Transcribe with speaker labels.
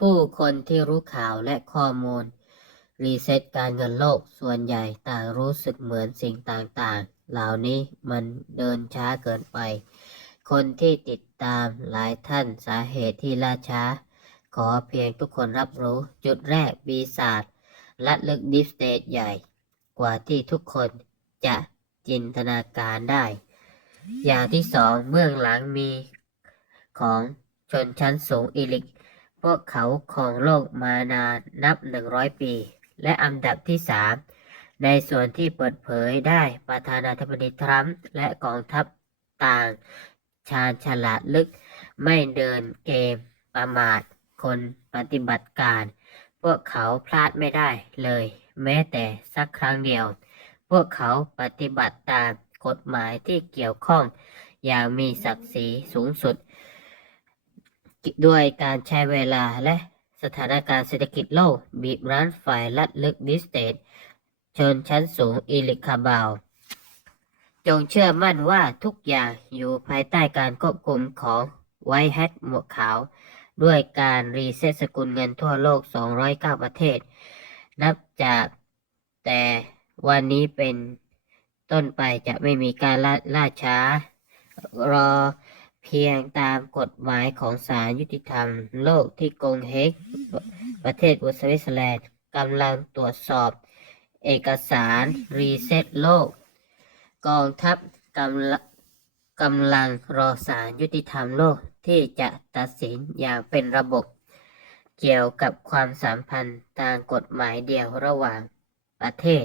Speaker 1: ผู้คนที่รู้ข่าวและข้อมูล รีเซ็ตการเงินโลกส่วนใหญ่ต่างรู้สึกเหมือนสิ่งต่างๆ เหล่านี้มันเดินช้าเกินไป คนที่ติดตามหลายท่านสาเหตุที่ล่าช้า ขอเพียงทุกคนรับรู้จุดแรกปีศาจลัดลึกดิฟสเตทใหญ่ กว่าที่ทุกคนจะจินตนาการได้ อย่างที่สองเบื้องหลังมีของชนชั้นสูงอีลิก พวกเขาของโลกมานานนับ 100 ปี และอันดับที่ 3 ในส่วนที่เปิดเผยได้ประธานาธิบดีทรัมป์และกองทัพต่าง ชาญฉลาดลึก ไม่เดินเกมประมาทคนปฏิบัติการ พวกเขาพลาดไม่ได้เลย แม้แต่สักครั้งเดียว พวกเขาปฏิบัติตามกฎหมายที่เกี่ยวข้อง อย่างมีศักดิ์ศรีสูงสุด ด้วยการใช้เวลาและสถานการณ์เศรษฐกิจโลก บีบรั้นฝ่ายลัดลึกดิสเตทชนชั้นสูงอิลิคาบาว จงเชื่อมั่นว่าทุกอย่างอยู่ภายใต้การควบคุมของไวท์แฮทหมวกขาว ด้วยการรีเซ็ตสกุลเงินทั่วโลก 209 ประเทศ นับจากแต่วันนี้เป็นต้นไปจะไม่มีการล่าล่าช้ารอ เพียงตามกฎหมายของศาลยุติธรรมโลกที่กรุงเฮกประเทศสวิตเซอร์แลนด์กำลังตรวจสอบเอกสารรีเซ็ตโลก กองทัพกำลังกำลังรอศาลยุติธรรมโลกที่จะตัดสินอย่างเป็นระบบ เกี่ยวกับความสัมพันธ์ทางกฎหมายเดียวระหว่างประเทศ